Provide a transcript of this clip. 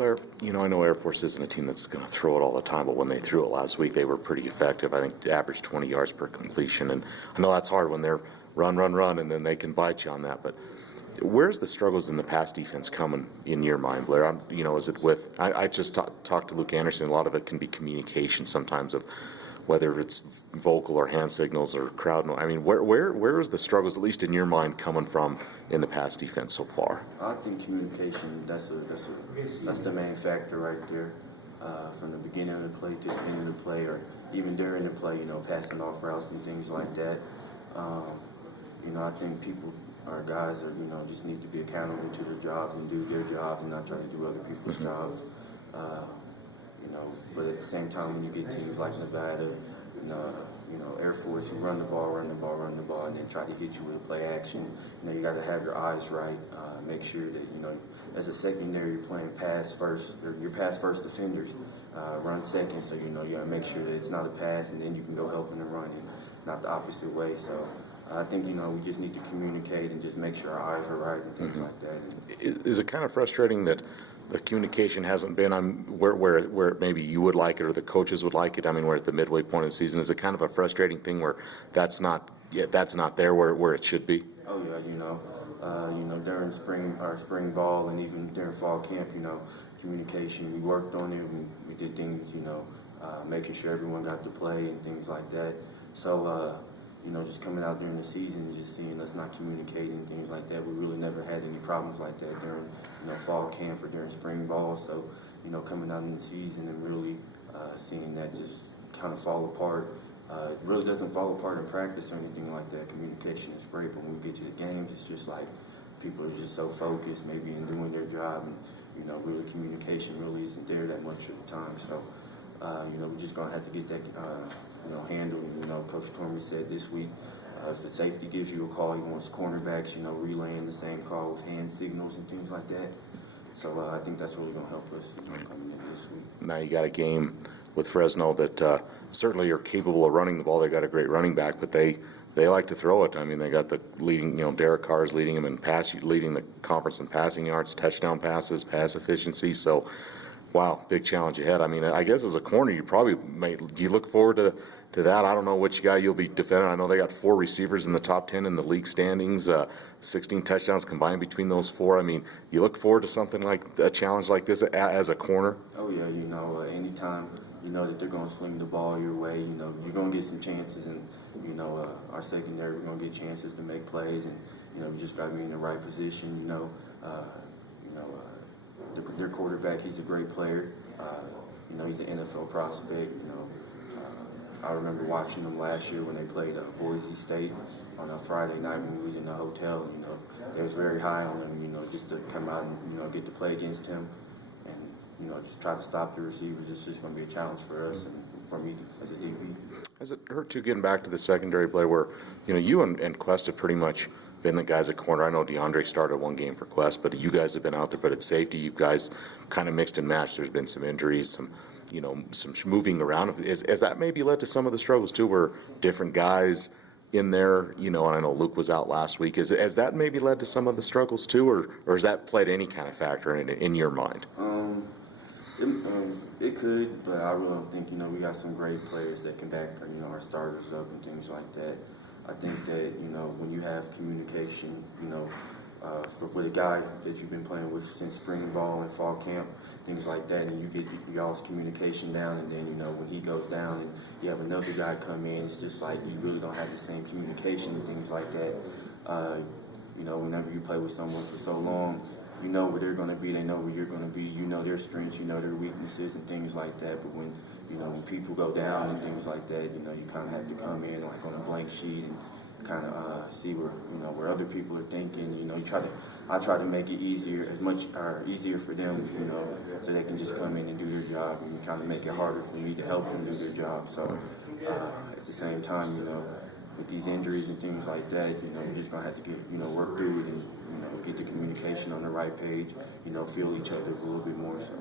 Blair, I know Air Force isn't a team that's going to throw it all the time, but when they threw it last week, they were pretty effective. I think they averaged 20 yards per completion, and I know that's hard when they're run, and then they can bite you on that. But where's the struggles in the pass defense coming in your mind, Blair? Is it with? I just talked to Luke Anderson. A lot of it can be communication sometimes of whether it's vocal or hand signals or crowd noise. I mean, where is the struggles, at least in your mind, coming from in the pass defense so far? I think communication, that's the main factor right there. From the beginning of the play to the end of the play, or even during the play, passing off routes and things like that. I think people, our guys, just need to be accountable to their jobs and do their job and not try to do other people's jobs. But at the same time, when you get teams like Nevada, Air Force, who run the ball, and then try to hit you with a play action, you got to have your eyes right. Make sure that, as a secondary, you're playing pass first, or your pass first defenders run second, so you got to make sure that it's not a pass, and then you can go help in the run, and not the opposite way. So I think, we just need to communicate and just make sure our eyes are right and things like that. Is it kind of frustrating that the communication hasn't been on where maybe you would like it or the coaches would like it? I mean, we're at the midway point of the season. Is it kind of a frustrating thing where that's not there where it should be? Oh yeah, during spring ball and even during fall camp, communication. We worked on it. We did things, making sure everyone got to play and things like that. So. Just coming out during the season and just seeing us not communicating, things like that. We really never had any problems like that during, fall camp or during spring ball. So, coming out in the season and really seeing that just kind of fall apart. It really doesn't fall apart in practice or anything like that. Communication is great, but when we get to the games, it's just like people are just so focused maybe in doing their job, and, really communication really isn't there that much of the time. So, we're just going to have to get that, handled. Coach Tormey said this week, if the safety gives you a call, he wants cornerbacks, relaying the same call with hand signals and things like that. So I think that's really going to help us coming in this week. Now you got a game with Fresno that certainly are capable of running the ball. They got a great running back, but they like to throw it. I mean, they got the leading, Derek Carr's leading them in leading the conference in passing yards, touchdown passes, pass efficiency. So, wow, big challenge ahead. I mean, I guess as a corner, do you look forward to that? I don't know which guy you'll be defending. I know they got 4 receivers in the top 10 in the league standings, 16 touchdowns combined between those 4. I mean, you look forward to something like a challenge like this as a corner? Oh, yeah, anytime that they're going to sling the ball your way, you're going to get some chances, and, our secondary, we're going to get chances to make plays, and, we just got to be in the right position, their quarterback, he's a great player. He's an NFL prospect. I remember watching him last year when they played Boise State on a Friday night when we was in the hotel. They was very high on him. Just to come out and get to play against him, and just try to stop the receivers. It's just going to be a challenge for us and for me as a DB. Has it hurt you getting back to the secondary play where you and Quest have pretty much been the guys at corner? I know DeAndre started 1 game for Quest, but you guys have been out there. But at safety, you guys kind of mixed and matched. There's been some injuries, some moving around. Has that maybe led to some of the struggles too, where different guys in there, and I know Luke was out last week. Has that maybe led to some of the struggles too, or has that played any kind of factor in your mind? It could, but I really don't think, we got some great players that can back, our starters up and things like that. I think that, when you have communication, with a guy that you've been playing with since spring ball and fall camp, things like that, and you get y'all's communication down, and then, when he goes down and you have another guy come in, it's just like you really don't have the same communication and things like that. Whenever you play with someone for so long, you know where they're going to be, they know where you're going to be, you know their strengths, you know their weaknesses and things like that. But when, when people go down and things like that, you kind of have to come in like on a blank sheet and kind of see where other people are thinking. I try to make it easier for them, so they can just come in and do their job, and kind of make it harder for me to help them do their job. So at the same time, with these injuries and things like that, we're just gonna have to get, work through it and, get the communication on the right page, feel each other a little bit more. So.